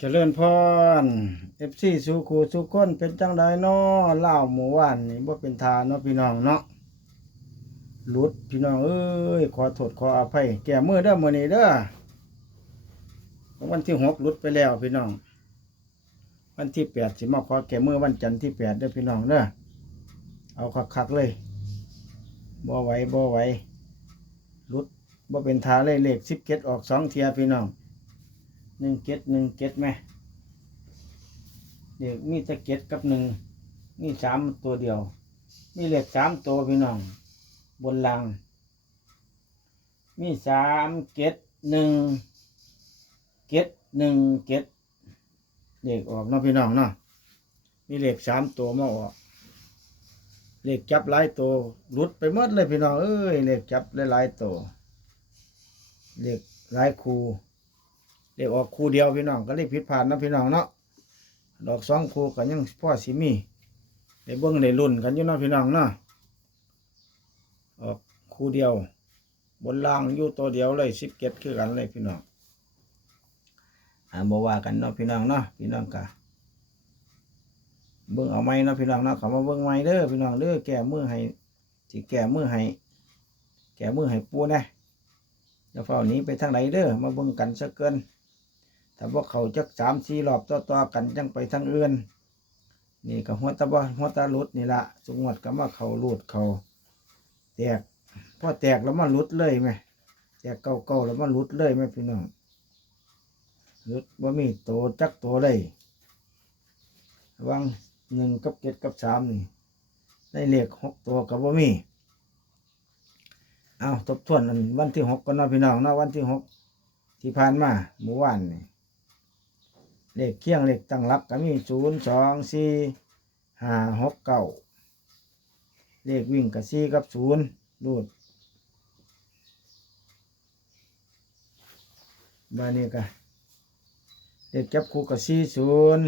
เจริญพรเอฟซีสุขูสุคนเป็นจังไดเน้อเล่าหมู่ว่านนี่บ่เป็นทาเนาะพี่น้องเนาะหลุดพี่น้องเอ้ยขอโทษขออภัยแก้มือเด้อมื้อนี้เด้อวันที่หกหลุดไปแล้วพี่น้อง วันที่แปดสิมาขอแก้มือวันจันทร์ที่แปดเด้อพี่น้องเด้อเอาคักๆเลยบ่ไหวบ่ไหวหลุดบ่เป็นทาเลยเลขสิบเกตออกสองเทียพี่น้อง หนึ่งเก็ดหนึ่งเก็ดไหมเด็กมีต่เก็ดกับหนึ่งมีสามตัวเดียว มีเหลขสามตัวพี่น้อง บนลัง มีสามเก็ดหนึ่งเก็ดหนึ่งเก็ดเลขออกเนาะพี่น้องเนาะมีเหลขสามตัวมาออกเหลขจับหลายตัวหลุดไปหมดเลยพี่น้องเอ้ยเหลขจับหลายๆตัวเหลขหลายคู เด็กออกคู่เดียวพี่น้องก็เลยผิดพลาดนะพี่น้องเนาะดอกสองคู่กันยังพ่อสิมีได้เบิ้งได้รุ่นกันอยู่เนาะพี่น้องเนาะออกคู่เดียว บนล่างอยู่ตัวเดียวเลยสิบเก็ดคือกันเลยพี่น้องอ่าบว่ากันเนาะพี่น้องเนาะพี่น้องกะเบิ้งเอาไม้เนาะพี่น้องเนาะเขามาเบิ้งไม้เด้อพี่น้องเด้อแก้มือให้สิแก้มือให้แก้มือให้ปูนะจะเฝ้านี้ไปทางไหนเด้อมาเบิ้งกันซะเกิน ถ้าพวกเขาจักสามสี่รอบต่อต่อกันจังไปทางอื่น นี่ก็หัวตะบ่หัวตาลุดนี่ละสุงวดก็มาเขาลุดเขาแตกพอแตกแล้วมาหลุดเลยไหมแตกเก่าเกาๆแล้วมาหลุดเลยไหมพี่น้องลุดว่ามีโตจักโตเลยวังหนึ่งกับเจ็ดกับสามนี่ได้เลขหกตัวกับว่ามีเอาทบทวนวันที่หกก็นอนพี่น้องนะวันที่หกที่ผ่านมาเมื่อวานนี่ เลขเคียงเลขตั้งรับก็มีศูนย์สองสี่ห้าหกเก้าเลขวิ่งกับสี่กับศูนย์รูดบานนี้ก็เลขจับคู่กับสี่ศูนย์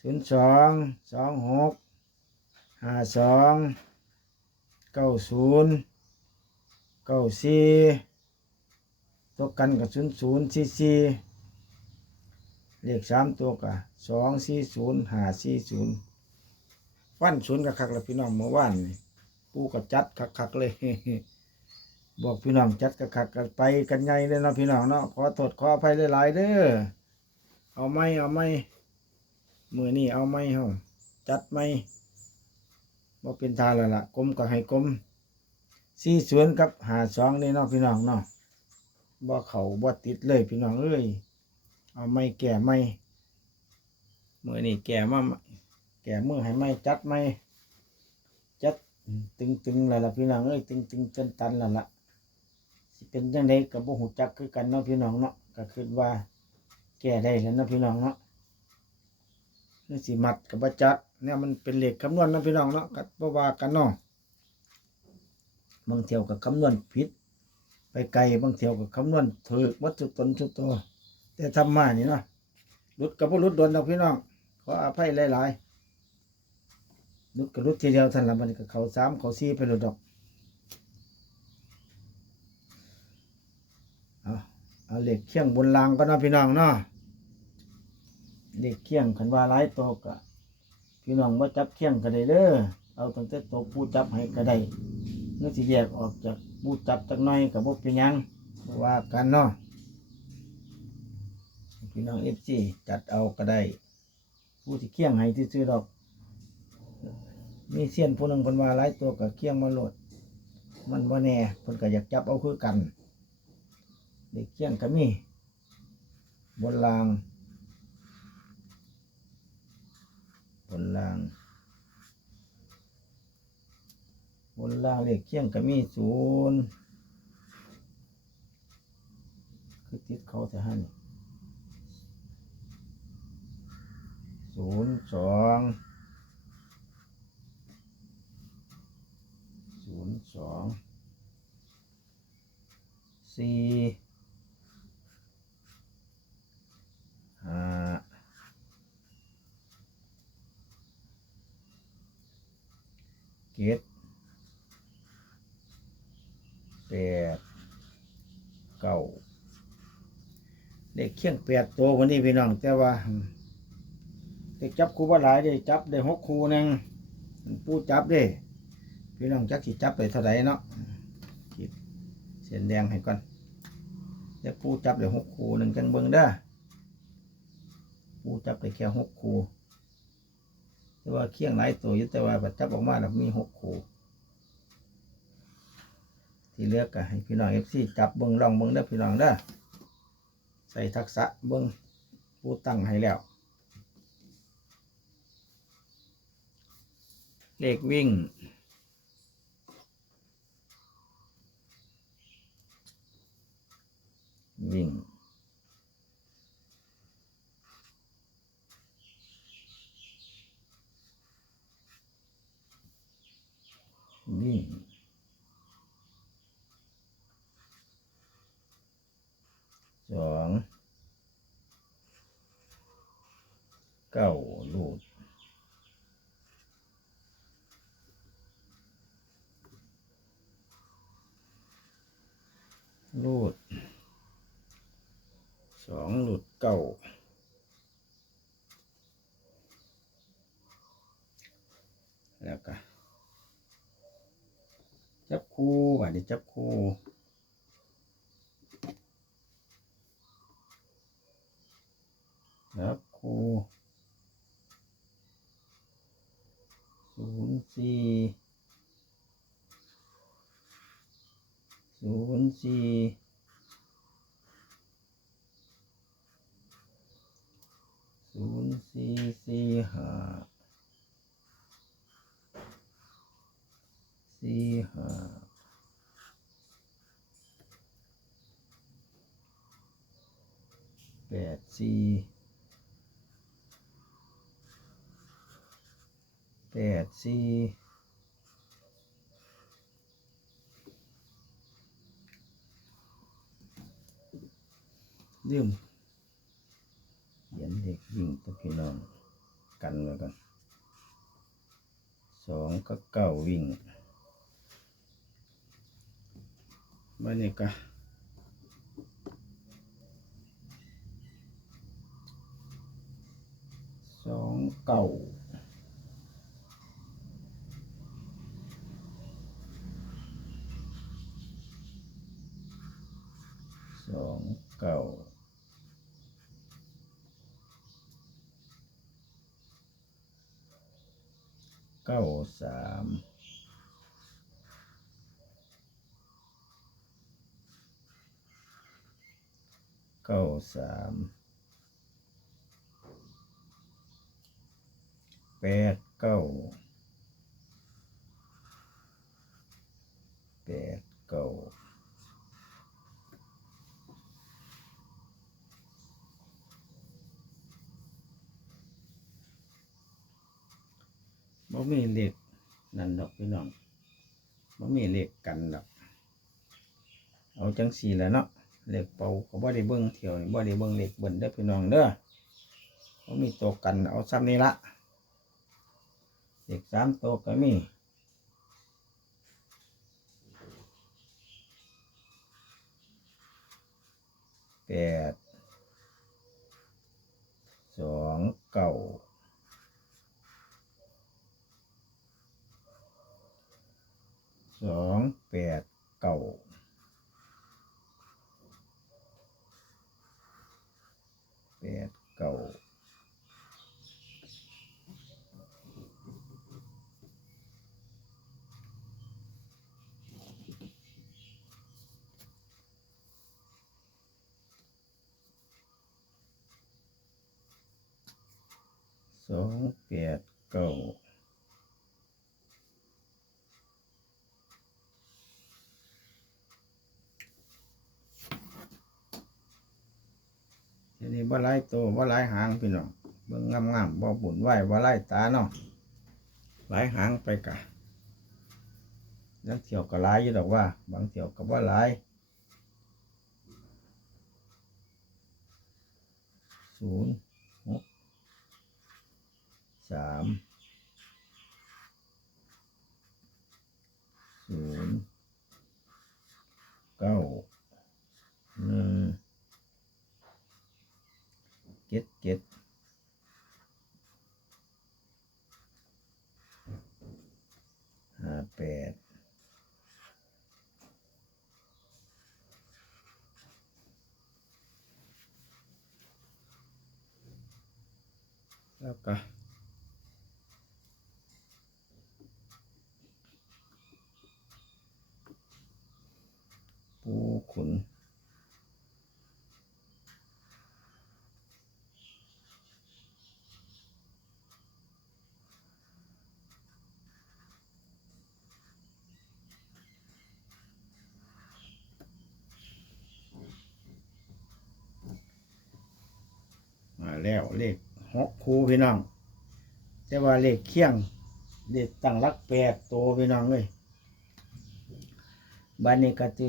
ศูนย์สองสองหกห้าสองเก้าศูนย์เก้าสี่ตัวกันกับศูนย์ศูนย์สี่สี่ เลขสามตัวกับสองสี่ศูนย์ห้าสี่ศูนย์วันศูนย์กับคักล้วพี่น้องเมื่อวานนี่ปูกับจัดคักคักเลย บอกพี่น้องจัดกับคักกันไปกันใหญ่เลยนาะพี่น้องเนาะขอโทษขออภัยหลายๆเด้อเอาไม่เอาไม่มือนี่เอาไม่เฮาจัดไม่บ่เป็นทาแล้วล่ะกลมก็ให้กลมสี่ศูนย์กับห้าสองนี่เนาะพี่น้องเนาะบ่เขาบ่ติดเลยพี่น้องเอ้ย เอาไม่แก่ไม่มือนี่แก่มาแก่มือให้ไม่จัดไม่จัดตึงตึงๆแล้วล่ะพี่น้องเอ้ยตึงตึงๆจนตันแล้วล่ะสิเป็นจังไดกับบ่หูจักคือกันเนาะพี่น้องเนาะก็คิดว่า แก่ได้แล้วเนาะพี่น้องเนาะนี่สิมัดกับบ่จัดเนี่ยมันเป็นเหลขคำนวณเนาะพี่น้องเนาะก็บ่ว่ากันเนาะบางเที่ยวก็คำนวณผิด ไปไกลบางเที่ยวก็คำนวณถือวัตถุตนชุดตัว แต่ทำมานี่เนาะรุดกับพวกรุดโดนดอกพี่น้องขออภัยหลายๆรุดกับรุดทีเดียวท่านละมันก็เขาสามเขาสี่ไปหลุดดอกเอาเอาเหล็กเคียงบนรางก็นาะพี่น้องเนาะเหล็กเคียงขันว่าหลายตัวก็พี่น้องมาจับเคียงก็ได้เด้อเอาตั้งแต่ตัวผู้จับให้ก็ได้เมื่อสิแยกออกจากบูจับจากน้อยกับบุเป็นยังว่ากันเนาะ พี่น้องเอฟซีจัดเอาก็ได้ผู้ที่เคี่ยงให้ที่ซื้อดอก มีเสี้ยนผู้หนึ่งคนวาหลายตัวกับเคี่ยงมาโหลด มันว่าแน่คนก็อยากจับเอาคือกันเด็กเคี่ยงก็มีบนรางบนรางบนล่างเลขเคียงก็มีศูนย์คือติดเขาแต่หัน ศูนย์สองศูนย์สองสี่ห้าเจ็ดแปดเก้าเด็กเคียงแปดตัววันนี้พี่น้องแต่ว่า เด็กจับคู่ว่าหลายได้จับได้หกคู่หนึ่งปูจับเด้พี่น้องจักสิจับไปเท่าไรเนาะขีดเส้นแดงให้ก่อนเดี๋ยวปูจับได้หกคู่หนึ่งจังเบิ่งเด้อปูจับได้แค่หกคู่แต่ว่าเคี่ยงหลายตัวยู่แต่ว่าจับออกมาแล้วมีหกคู่ที่เลือกก็ให้พี่น้องเอฟซีจับเบิ้งลองเบิ้งเด้อพี่น้องเด้อใส่ทักษะเบิ้งผู้ตั้งให้แล้ว เลขวิ่ง วิ่ง วิ่งสองเก้าลูดลูดสองลูดเก้า แล้วก็จับคู่บัดนี้จับคู่ครับครูศูนย์สี่ศูนย์สี่ศูนย์สี่สี่ห้าสี่ห้าแปดสี่ แปด สี่ลืมเขียนเด็กวิ่งตัวพี่น้องกันไว้ก่อนสองก็เก้าวิ่งบ้านนี้ก็สองเก้า สองเก้าเก้าสามเก้าสามแปดเก้าแปดเก้า บ่มีเลขนั่นดอกพี่น้องบ่มีเลขกันดอก เอาจังสี่แหล้วเนาะเลขเป่าก็บ่ได้เบิ่งเที่ยวนี่บ่ได้เบิ่งเลขเบิ่นเด้อพี่น้องเด้อบ่มีตัวกันเอาซ้ำนี้ละเลขสามตัวก็มีแปดสองเก้า สอง แปดเก้าแปดเก้าสองแปดเก้า ทีนี้ บ่ไล่โตบ่ไล่หางพี่น้องเบิ่งงามๆบ่บุญไหวบ่ไล่ตาเนาะไล่หางไปกะยังเที่ยวก็หลายอยู่ดอกว่า บางเที่ยวก็บ่หลายศูนย์หกสามศูนย์เก้าหนึ่ง เจ็ดเจ็ดห้าแปดแล้วก็ปูขุน มา แล้วเลขหกคูพี่น้องแต่ว่าเลขเคียงเลขตั้งรักแปดโตวพี่น้องเลยบ้านนี้ก็จะ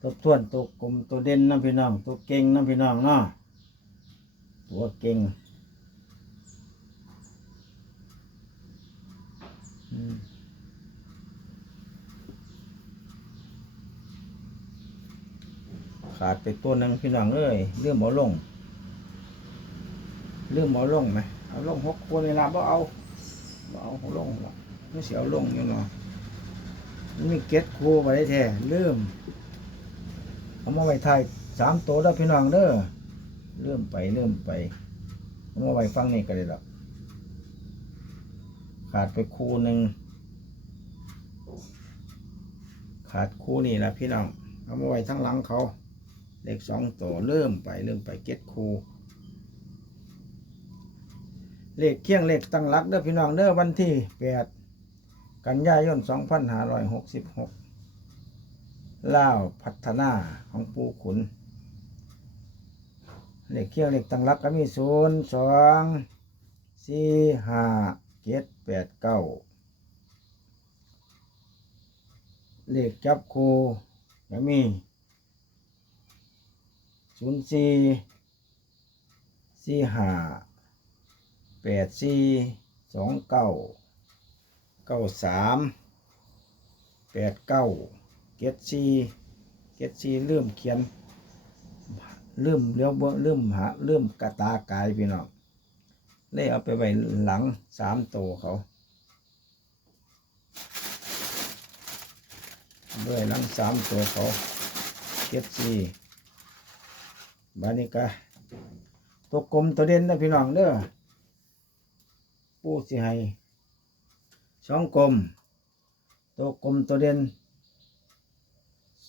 ตัวท้วนตัวกลมตัวเด่นนะพี่น้อง ตัวเก่งนะพี่น้องเนาะตัวเก่งขาดไปตัวหนึงพี่น้องเอ้ยเรื่องบ่ลง เรื่องเอาลงไหมเอาลงหกคนเวลาบ่เอาบ่เอาเอาลงหรอกไม่เสียเอาลงอยู่เนาะมันมีเก็ตคูไปได้แท้เริ่มเอามาไว้ไทยสามตัวแล้วพี่น้องเด้อเริ่มไปเริ่มไปเอามาไว้ฟังนี่ก็ได้หรอกขาดไปคู่หนึ่งขาดคู่นี่ละพี่น้องเอามาไว้ทั้งหลังเขาเลขสองตัวเริ่มไปเริ่มไปเก็ตครู เลขเคียงเลขตั้งหลักเด้อพี่น้องเด้อวันที่แปดกันยายนสองพันห้าร้อยหกสิบหกล่าวพัฒนาของปูขุน เลขเคียงเลขตั้งหลักก็มีศูนย์สองสี่ห้าเจ็ดแปดเก้าเลขจับคูก็มีศูนย์สี่สี่ห้า แปดสี่สองเก้าเก้าสามแปดเก้าเจ็ดสี่เจ็ดสี่เริ่มเขียนเริ่มเลี้ยวเบิ่งเริ่มหาเริ่มกระตากายพี่น้องเลยเอาไปไว้หลังสามโตวเขาด้วยหลังสามตัวเขาเจ็ดสี่บานิกาตัวกลมตัวเด่นนะพี่น้องเด้อ ปูสิให้สองกลม ตัวกลมตัวเด่น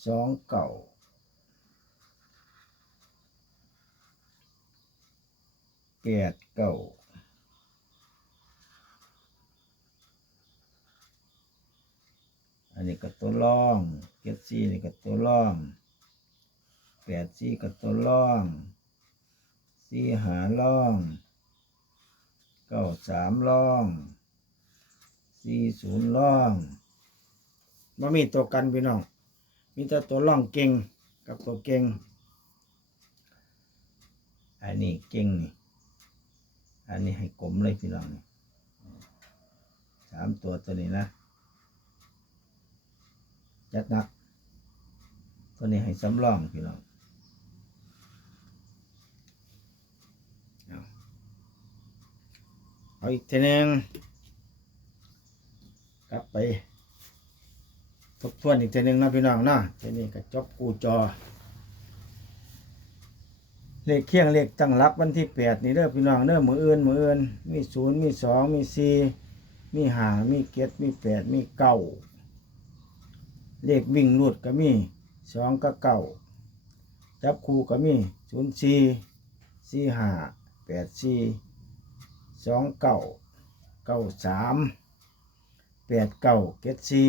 สองเก่าแปดเก่าอันนี้ก็ตัวล่องเจ็ดสี่นี่ก็ตัวล่องแปดสี่ก็ตัวล่องสี่หาล่อง เก้าสามล่องสี่ศูนย์ล่องมามีตัวกันพี่น้อง มีแต่ตัวล่องเก่งกับตัวเก่ง อันนี้เก่งนี่อันนี้ให้กลมเลยพี่น้องนี่สามตัวตัวนี้นะจัดหนัก ตัวนี้ให้สำรองพี่น้อง เอาอีกทีหนึงกลับไป ทบทวนอีกทีหนึงนะพี่น้องนะทีนี้ก็จบกูจอ เลขเคียงเลขตั้งหลักวันที่แปดนี่เด้อพี่น้องเด้อมืออื่นมืออื่นมีศูนย์มีสองมีสี่มีห้ามีเจ็ดมีแปดมีเก้าเลขวิ่งรูดก็มีสองก็เก้าจับคู่ก็มีศูนย์สี่สี่ห้าแปดสี่ สองเก้าเก้าสามแปดเก้าเจ็ดสี่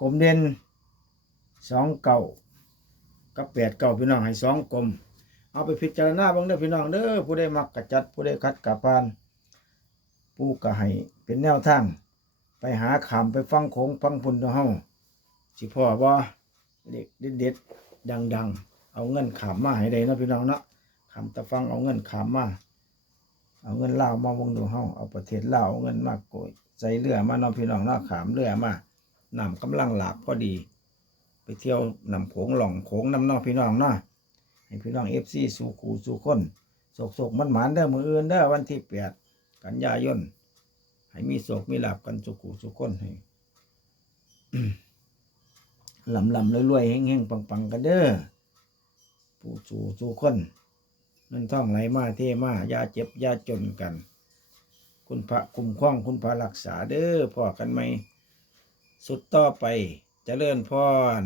กลมเด่นสองเก้ากับแปดเก้าพี่น้องให้สองกลม เอาไปพิจารณาบ้างเด้อพี่น้องเด้อผู้ใดมักกระจัดผู้ใดคัดกระพาน ผู้ก็ให้เป็นแนวทาง ไปหาขามไปฟังโขงฟังพุ่นเฮาสิพ่อบ่เด็กเด็ดๆดังเอาเงินขามมาให้ได้นะพี่น้องเนาะขามตะฟังเอาเงินขามมา เอาเงินเล่ามาวงดูเฮาเอาประเทศเลาเอาเงินมากโกยใส่เรือมาน้องพี่น้องเนาขามเรือมาน้ำกำลังหลากพอดี ไปเที่ยวนำโขงหล่องโขงน้ำน้องพี่น้องเนาะให้พี่น้องเอฟซีสู่คูสู่คนโศกโศกมันหมานเด้อมืออื่นเด้อวันที่แปดกันยายนให้มีโศกมีหลาบกันสุขุสุขคนให้ลำลำรวยๆเฮงเฮงปังปังๆกันเด้อผู้สู่สู่คน งินท่องไหลมาเทมายาเจ็บยาจนกัน คุณพระคุ้มครองคุณพระรักษาเด้อพ่อกันไหม สุดต่อไปจเจริญพร